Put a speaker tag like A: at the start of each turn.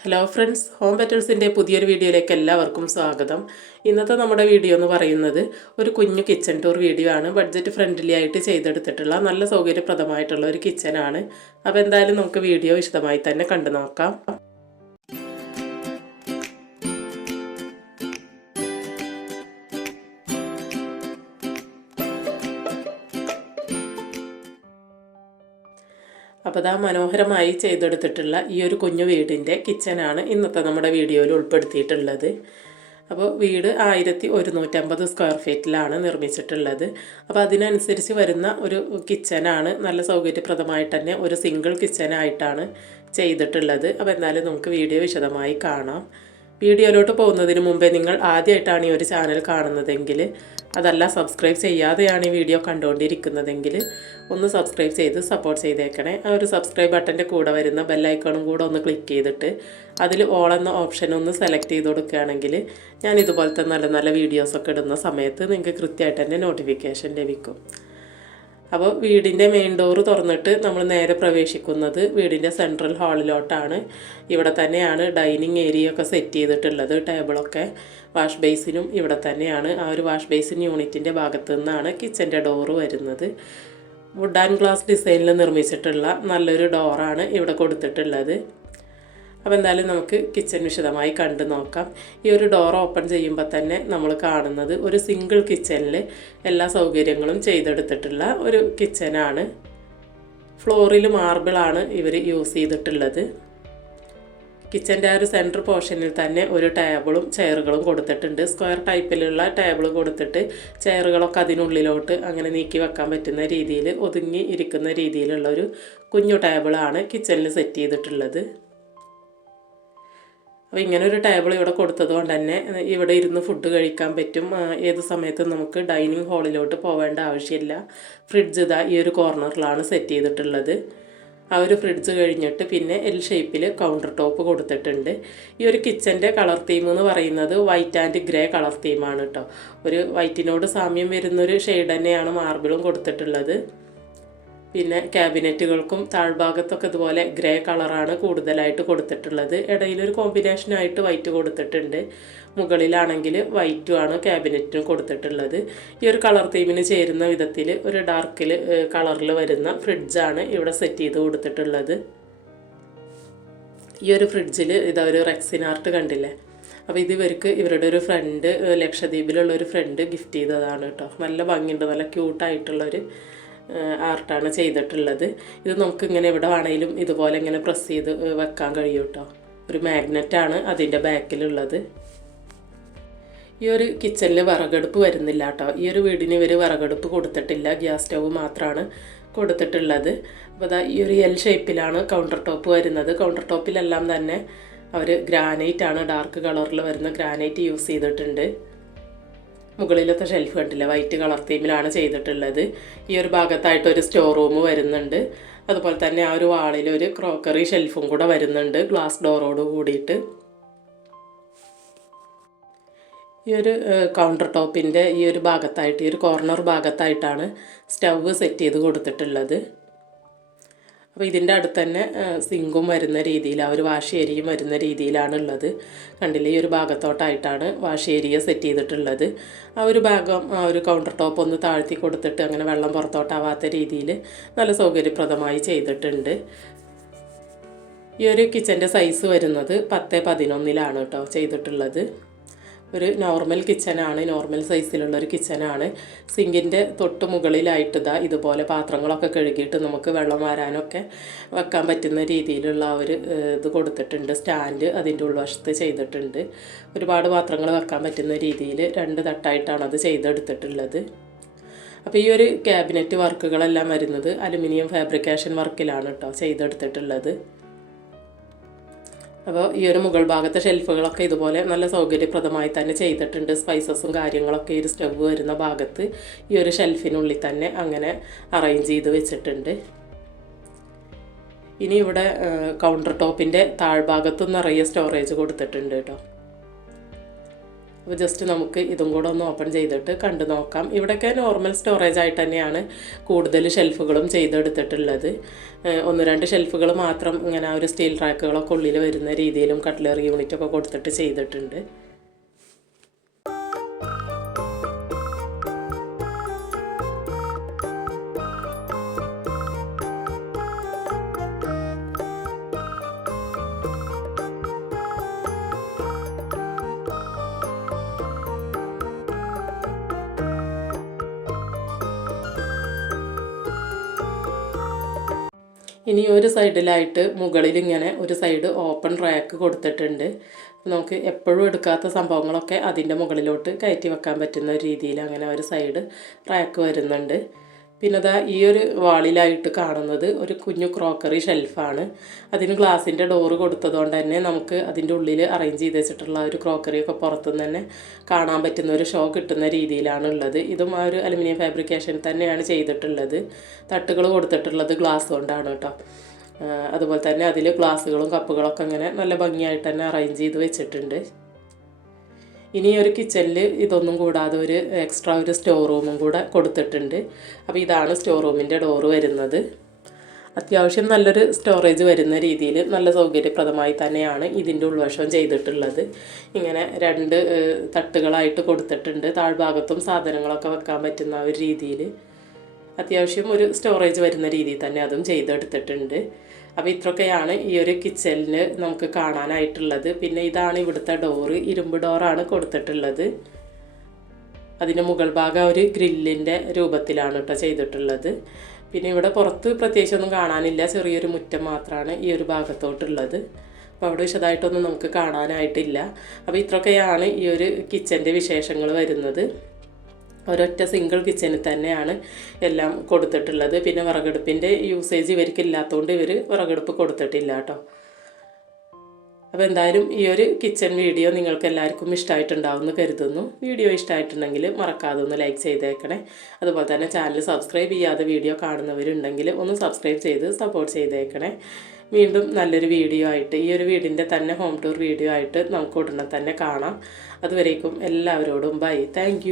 A: Hello friends home പെറ്റൽസിന്റെ പുതിയൊരു വീഡിയോയിലേക്ക് എല്ലാവർക്കും സ്വാഗതം. ഇന്നത്തെ നമ്മുടെ വീഡിയോ എന്ന് പറയുന്നത് ഒരു കുഞ്ഞു കിച്ചൺ ടൂർ വീഡിയോ ആണ്. ബഡ്ജറ്റ് ഫ്രണ്ട്ലി ആയിട്ട് ചെയ്തെടുത്തിട്ടുള്ള നല്ല സൗകര്യപ്രദമായിട്ടുള്ള ഒരു കിച്ചനാണ് അപ്പോൾ എന്തായാലും നമുക്ക് വീഡിയോ വിശദമായി തന്നെ കണ്ടു നോക്കാം. അപ്പോൾ ഇതാ മനോഹരമായി ചെയ്തെടുത്തിട്ടുള്ള ഈ ഒരു കുഞ്ഞു വീടിന്റെ കിച്ചനാണ് ഇന്നത്തെ നമ്മുടെ വീഡിയോയിൽ ഉൾപ്പെടുത്തിയിട്ടുള്ളത്. അപ്പോൾ വീട് ആയിരത്തി ഒരുന്നൂറ്റമ്പത് സ്ക്വയർ ഫീറ്റിലാണ് നിർമ്മിച്ചിട്ടുള്ളത്. അപ്പോൾ അതിനനുസരിച്ച് വരുന്ന ഒരു കിച്ചനാണ് നല്ല സൗകര്യപ്രദമായിട്ട് തന്നെ ഒരു സിംഗിൾ കിച്ചനായിട്ടാണ് ചെയ്തിട്ടുള്ളത്. അപ്പോൾ എന്തായാലും നമുക്ക് വീഡിയോ വിശദമായി കാണാം. വീഡിയോയിലോട്ട് പോകുന്നതിന് മുമ്പേ നിങ്ങൾ ആദ്യമായിട്ടാണ് ഈ ഒരു ചാനൽ കാണുന്നതെങ്കിൽ അതല്ല സബ്സ്ക്രൈബ് ചെയ്യാതെയാണ് ഈ വീഡിയോ കണ്ടുകൊണ്ടിരിക്കുന്നതെങ്കിൽ ഒന്ന് സബ്സ്ക്രൈബ് ചെയ്ത് സപ്പോർട്ട് ചെയ്തേക്കണേ. ആ ഒരു സബ്സ്ക്രൈബ് ബട്ടന്റെ കൂടെ വരുന്ന ബെല്ലൈക്കണും കൂടെ ഒന്ന് ക്ലിക്ക് ചെയ്തിട്ട് അതിൽ ഓൾ എന്ന ഓപ്ഷൻ ഒന്ന് സെലക്ട് ചെയ്ത് കൊടുക്കുകയാണെങ്കിൽ ഞാൻ ഇതുപോലത്തെ നല്ല നല്ല വീഡിയോസൊക്കെ ഇടുന്ന സമയത്ത് നിങ്ങൾക്ക് കൃത്യമായിട്ട് തന്നെ നോട്ടിഫിക്കേഷൻ ലഭിക്കും. അപ്പോൾ വീടിന്റെ മെയിൻ ഡോറ് തുറന്നിട്ട് നമ്മൾ നേരെ പ്രവേശിക്കുന്നത് വീടിന്റെ സെൻട്രൽ ഹാളിലോട്ടാണ് ഇവിടെ തന്നെയാണ് ഡൈനിങ് ഏരിയ ഒക്കെ സെറ്റ് ചെയ്തിട്ടുള്ളത്. ടേബിളൊക്കെ വാഷ് ബേസിനും ഇവിടെ തന്നെയാണ്. ആ ഒരു വാഷ് ബേസിൻ യൂണിറ്റിന്റെ ഭാഗത്തു നിന്നാണ് കിച്ചന്റെ ഡോറ് വരുന്നത്. വുഡ് ആൻഡ് ഗ്ലാസ് ഡിസൈനിൽ നിർമ്മിച്ചിട്ടുള്ള നല്ലൊരു ഡോറാണ് ഇവിടെ കൊടുത്തിട്ടുള്ളത്. അപ്പോൾ എന്തായാലും നമുക്ക് കിച്ചൺ വിശദമായി കണ്ടു നോക്കാം. ഈ ഒരു ഡോർ ഓപ്പൺ ചെയ്യുമ്പോൾ തന്നെ നമ്മൾ കാണുന്നത് ഒരു സിംഗിൾ കിച്ചണിൽ എല്ലാ സൗകര്യങ്ങളും ചെയ്തെടുത്തിട്ടുള്ള ഒരു കിച്ചനാണ് ഫ്ലോറിൽ മാർബിളാണ് ഇവർ യൂസ് ചെയ്തിട്ടുള്ളത്. കിച്ചന്റെ ആ ഒരു സെന്റർ പോർഷനിൽ തന്നെ ഒരു ടേബിളും ചെയറുകളും കൊടുത്തിട്ടുണ്ട്. സ്ക്വയർ ടൈപ്പിലുള്ള ടേബിൾ കൊടുത്തിട്ട് ചെയറുകളൊക്കെ അതിനുള്ളിലോട്ട് അങ്ങനെ നീക്കി വെക്കാൻ പറ്റുന്ന രീതിയിൽ ഒതുങ്ങി ഇരിക്കുന്ന രീതിയിലുള്ള ഒരു കുഞ്ഞു ടേബിളാണ് കിച്ചണിൽ സെറ്റ് ചെയ്തിട്ടുള്ളത്. അപ്പോൾ ഇങ്ങനെ ഒരു ടേബിൾ ഇവിടെ കൊടുത്തത് കൊണ്ട് തന്നെ ഇവിടെ ഇരുന്ന് ഫുഡ് കഴിക്കാൻ പറ്റും. ഏത് സമയത്തും നമുക്ക് ഡൈനിങ് ഹാളിലോട്ട് പോകേണ്ട ആവശ്യമില്ല. ഫ്രിഡ്ജ് ഇതാ ഈ ഒരു കോർണറിലാണ് സെറ്റ് ചെയ്തിട്ടുള്ളത്. ആ ഒരു ഫ്രിഡ്ജ് കഴിഞ്ഞിട്ട് പിന്നെ എൽ ഷേപ്പിൽ കൗണ്ടർ ടോപ്പ് കൊടുത്തിട്ടുണ്ട്. ഈ ഒരു കിച്ചന്റെ കളർ തീം എന്ന് പറയുന്നത് വൈറ്റ് ആൻഡ് ഗ്രേ കളർ തീമാണ് കേട്ടോ ഒരു വൈറ്റിനോട് സാമ്യം വരുന്നൊരു ഷെയ്ഡ് തന്നെയാണ് മാർബിളും കൊടുത്തിട്ടുള്ളത്. പിന്നെ ക്യാബിനറ്റുകൾക്കും താഴ്ഭാഗത്തൊക്കെ ഇതുപോലെ ഗ്രേ കളറാണ് കൂടുതലായിട്ട് കൊടുത്തിട്ടുള്ളത്. ഇടയിൽ ഇടയിലൊരു കോമ്പിനേഷനായിട്ട് വൈറ്റ് കൊടുത്തിട്ടുണ്ട്. മുകളിലാണെങ്കിൽ വൈറ്റുമാണ് ക്യാബിനറ്റിന് കൊടുത്തിട്ടുള്ളത്. ഈ ഒരു കളർ തീമിന് ചേരുന്ന വിധത്തിൽ ഒരു ഡാർക്കിൽ കളറിൽ വരുന്ന ഫ്രിഡ്ജാണ് ഇവിടെ സെറ്റ് ചെയ്ത് കൊടുത്തിട്ടുള്ളത്. ഈ ഒരു ഫ്രിഡ്ജിൽ ഇതാ ഒരു റെക്സിനാർട്ട് കണ്ടില്ലേ? അപ്പോൾ ഇത് ഇവർക്ക് ഇവരുടെ ഒരു ഫ്രണ്ട് ലക്ഷദ്വീപിലുള്ള ഒരു ഫ്രണ്ട് ഗിഫ്റ്റ് ചെയ്തതാണ് കേട്ടോ. നല്ല ഭംഗിയുണ്ട്. നല്ല ക്യൂട്ടായിട്ടുള്ളൊരു ആർട്ടാണ് ചെയ്തിട്ടുള്ളത്. ഇത് നമുക്ക് ഇങ്ങനെ എവിടെ വേണമെങ്കിലും ഇതുപോലെ ഇങ്ങനെ പ്രസ് ചെയ്ത് വെക്കാൻ കഴിയും കേട്ടോ ഒരു മാഗ്നറ്റാണ് അതിന്റെ ബാക്കിലുള്ളത്. ഈ ഒരു കിച്ചണിൽ വിറകടുപ്പ് വരുന്നില്ല കേട്ടോ ഈ ഒരു വീടിന് ഇവർ വിറകടുപ്പ് കൊടുത്തിട്ടില്ല. ഗ്യാസ് സ്റ്റൗവ് മാത്രമാണ് കൊടുത്തിട്ടുള്ളത്. അപ്പോൾ അതാ ഈ ഒരു എൽ ഷേപ്പിലാണ് കൗണ്ടർ ടോപ്പ് വരുന്നത്. കൗണ്ടർ ടോപ്പിലെല്ലാം തന്നെ അവർ ഗ്രാനൈറ്റ് ആണ് ഡാർക്ക് കളറിൽ വരുന്ന ഗ്രാനൈറ്റ് യൂസ് ചെയ്തിട്ടുണ്ട്. മുകളിലത്തെ ഷെൽഫ് കണ്ടില്ല? വൈറ്റ് കളർ തീമിലാണ് ചെയ്തിട്ടുള്ളത്. ഈ ഒരു ഭാഗത്തായിട്ട് ഒരു സ്റ്റോർ റൂം വരുന്നുണ്ട്. അതുപോലെ തന്നെ ആ ഒരു വാളിൽ ഒരു ക്രോക്കറി ഷെൽഫും കൂടെ വരുന്നുണ്ട് ഗ്ലാസ് ഡോറോട് കൂടിയിട്ട്. ഈ ഒരു കൗണ്ടർ ടോപ്പിന്റെ ഈ ഒരു ഭാഗത്തായിട്ട് ഈ ഒരു കോർണർ ഭാഗത്തായിട്ടാണ് സ്റ്റവ് സെറ്റ് ചെയ്ത് കൊടുത്തിട്ടുള്ളത്. അപ്പോൾ ഇതിന്റെ അടുത്ത് തന്നെ സിങ്കും വരുന്ന രീതിയിൽ ആ ഒരു വാഷ് ഏരിയയും വരുന്ന രീതിയിലാണ് ഉള്ളത് കണ്ടില്ലേ ഈ ഒരു ഭാഗത്തോട്ടായിട്ടാണ് വാഷ് ഏരിയ സെറ്റ് ചെയ്തിട്ടുള്ളത്. ആ ഒരു ഭാഗം ആ ഒരു കൗണ്ടർ ടോപ്പ് ഒന്ന് താഴ്ത്തി കൊടുത്തിട്ട് അങ്ങനെ വെള്ളം പുറത്തോട്ടാവാത്ത രീതിയിൽ നല്ല സൗകര്യപ്രദമായി ചെയ്തിട്ടുണ്ട്. ഈ ഒരു കിച്ചന്റെ സൈസ് വരുന്നത് പത്ത് പതിനൊന്നിലാണ് കേട്ടോ ചെയ്തിട്ടുള്ളത്. ഒരു നോർമൽ കിച്ചനാണ് നോർമൽ സൈസിലുള്ള ഒരു കിച്ചനാണ് സിങ്കിന്റെ തൊട്ട് മുകളിലായിട്ട് ഇതാ ഇതുപോലെ പാത്രങ്ങളൊക്കെ കഴുകിയിട്ട് നമുക്ക് വെള്ളം വാരാനൊക്കെ വെക്കാൻ പറ്റുന്ന രീതിയിലുള്ള ഒരു ഇത് കൊടുത്തിട്ടുണ്ട്. സ്റ്റാൻഡ് അതിന്റെ ഉൾവശത്ത് ചെയ്തിട്ടുണ്ട്. ഒരുപാട് പാത്രങ്ങൾ വെക്കാൻ പറ്റുന്ന രീതിയിൽ രണ്ട് തട്ടായിട്ടാണ് അത് ചെയ്തെടുത്തിട്ടുള്ളത്. അപ്പോൾ ഈ ഒരു ക്യാബിനറ്റ് വർക്കുകളെല്ലാം വരുന്നത് അലുമിനിയം ഫാബ്രിക്കേഷൻ വർക്കിലാണ് കേട്ടോ ചെയ്തെടുത്തിട്ടുള്ളത്. അപ്പോൾ ഈ ഒരു മുകൾ ഭാഗത്തെ ഷെൽഫുകളൊക്കെ ഇതുപോലെ നല്ല സൗകര്യപ്രദമായി തന്നെ ചെയ്തിട്ടുണ്ട്. സ്പൈസസും കാര്യങ്ങളൊക്കെ ഈ ഒരു സ്റ്റവ് വരുന്ന ഭാഗത്ത് ഈ ഒരു ഷെൽഫിനുള്ളിൽ തന്നെ അങ്ങനെ അറേഞ്ച് ചെയ്ത് വെച്ചിട്ടുണ്ട്. ഇനി ഇവിടെ കൗണ്ടർ ടോപ്പിന്റെ താഴ്ഭാഗത്ത് നിറയെ സ്റ്റോറേജ് കൊടുത്തിട്ടുണ്ട് കേട്ടോ. അപ്പോൾ ജസ്റ്റ് നമുക്ക് ഇതും കൂടെ ഒന്ന് ഓപ്പൺ ചെയ്തിട്ട് കണ്ടു നോക്കാം. ഇവിടെയൊക്കെ നോർമൽ സ്റ്റോറേജ് ആയിട്ട് തന്നെയാണ് കൂടുതൽ ഷെൽഫുകളും ചെയ്തെടുത്തിട്ടുള്ളത്. ഒന്ന് രണ്ട് ഷെൽഫുകൾ മാത്രം ഇങ്ങനെ ആ ഒരു സ്റ്റീൽ ട്രാക്കുകളൊക്കെ ഉള്ളിൽ വരുന്ന രീതിയിലും കട്ട്ലറി യൂണിറ്റൊക്കെ കൊടുത്തിട്ട് ചെയ്തിട്ടുണ്ട്. ഇനി ഒരു സൈഡിലായിട്ട് മുകളിൽ ഇങ്ങനെ ഒരു സൈഡ് ഓപ്പൺ റാക്ക് കൊടുത്തിട്ടുണ്ട്. നമുക്ക് എപ്പോഴും എടുക്കാത്ത സംഭവങ്ങളൊക്കെ അതിന്റെ മുകളിലോട്ട് കയറ്റി വെക്കാൻ പറ്റുന്ന രീതിയിൽ അങ്ങനെ ഒരു സൈഡ് റാക്ക് വരുന്നുണ്ട്. പിന്നെ അതാ ഈ ഒരു വാളിലായിട്ട് കാണുന്നത് ഒരു കുഞ്ഞു ക്രോക്കറി ഷെൽഫാണ്. അതിന് ഗ്ലാസിന്റെ ഡോറ് കൊടുത്തതുകൊണ്ട് തന്നെ നമുക്ക് അതിന്റെ ഉള്ളിൽ അറേഞ്ച് ചെയ്ത് വെച്ചിട്ടുള്ള ഒരു ക്രോക്കറിയൊക്കെ പുറത്തുനിന്ന് തന്നെ കാണാൻ പറ്റുന്ന ഒരു ഷോ കിട്ടുന്ന രീതിയിലാണ് ഉള്ളത് ഇതും ആ ഒരു അലുമിനിയം ഫാബ്രിക്കേഷൻ തന്നെയാണ് ചെയ്തിട്ടുള്ളത്. തട്ടുകൾ കൊടുത്തിട്ടുള്ളത് ഗ്ലാസ് കൊണ്ടാണ് കേട്ടോ. അതുപോലെ തന്നെ അതിൽ ഗ്ലാസ്സുകളും കപ്പുകളൊക്കെ അങ്ങനെ നല്ല ഭംഗിയായിട്ട് തന്നെ അറേഞ്ച് ചെയ്ത് വെച്ചിട്ടുണ്ട്. ഇനി ഒരു കിച്ചണിൽ ഇതൊന്നും കൂടാതെ ഒരു എക്സ്ട്രാ ഒരു സ്റ്റോർ റൂമും കൂടെ കൊടുത്തിട്ടുണ്ട്. അപ്പോൾ ഇതാണ് സ്റ്റോർ റൂമിന്റെ ഡോറ് വരുന്നത്. അത്യാവശ്യം നല്ലൊരു സ്റ്റോറേജ് വരുന്ന രീതിയിൽ നല്ല സൗകര്യപ്രദമായി തന്നെയാണ് ഇതിന്റെ ഉൾവശം ചെയ്തിട്ടുള്ളത്. ഇങ്ങനെ രണ്ട് തട്ടുകളായിട്ട് കൊടുത്തിട്ടുണ്ട്. താഴ്ഭാഗത്തും സാധനങ്ങളൊക്കെ വെക്കാൻ പറ്റുന്ന ഒരു രീതിയിൽ അത്യാവശ്യം ഒരു സ്റ്റോറേജ് വരുന്ന രീതിയിൽ തന്നെ അതും ചെയ്തെടുത്തിട്ടുണ്ട്. അപ്പോൾ ഇത്രയൊക്കെയാണ് ഈ ഒരു കിച്ചണിൽ നമുക്ക് കാണാനായിട്ടുള്ളത്. പിന്നെ ഇതാണ് ഇവിടുത്തെ ഡോറ് ഇരുമ്പ് ഡോറാണ് കൊടുത്തിട്ടുള്ളത്. അതിന്റെ മുകൾ ഭാഗം ഒരു ഗ്രില്ലിന്റെ രൂപത്തിലാണ് കേട്ടോ ചെയ്തിട്ടുള്ളത്. പിന്നെ ഇവിടെ പുറത്ത് പ്രത്യേകിച്ചൊന്നും കാണാനില്ല. ചെറിയൊരു മുറ്റം മാത്രമാണ് ഈ ഒരു ഭാഗത്തോട്ടുള്ളത്. അപ്പോൾ അവിടെ വിശദമായിട്ടൊന്നും നമുക്ക് കാണാനായിട്ടില്ല. അപ്പോൾ ഇത്രയൊക്കെയാണ് ഈ ഒരു കിച്ചന്റെ വിശേഷങ്ങൾ വരുന്നത്. ഒരൊറ്റ സിംഗിൾ കിച്ചണിൽ തന്നെയാണ് എല്ലാം കൊടുത്തിട്ടുള്ളത്. പിന്നെ വിറകടുപ്പിന്റെ യൂസേജ് ഇവർക്ക് ഇല്ലാത്തതുകൊണ്ട് ഇവർ വിറകടുപ്പ് കൊടുത്തിട്ടില്ല കേട്ടോ. അപ്പോൾ എന്തായാലും ഈ ഒരു കിച്ചൺ വീഡിയോ നിങ്ങൾക്ക് എല്ലാവർക്കും ഇഷ്ടമായിട്ടുണ്ടാവുമെന്ന് കരുതുന്നു. വീഡിയോ ഇഷ്ടമായിട്ടുണ്ടെങ്കിൽ മറക്കാതെ ഒന്ന് ലൈക്ക് ചെയ്തേക്കണേ. അതുപോലെ തന്നെ ചാനൽ സബ്സ്ക്രൈബ് ചെയ്യാതെ വീഡിയോ കാണുന്നവരുണ്ടെങ്കിൽ ഒന്ന് സബ്സ്ക്രൈബ് ചെയ്ത് സപ്പോർട്ട് ചെയ്തേക്കണേ. വീണ്ടും നല്ലൊരു വീഡിയോ ആയിട്ട് ഈ ഒരു വീടിന്റെ തന്നെ ഹോം ടൂർ വീഡിയോ ആയിട്ട് നമുക്ക് ഉടനെ തന്നെ കാണാം. അതുവരേക്കും എല്ലാവരോടും ബൈ താങ്ക്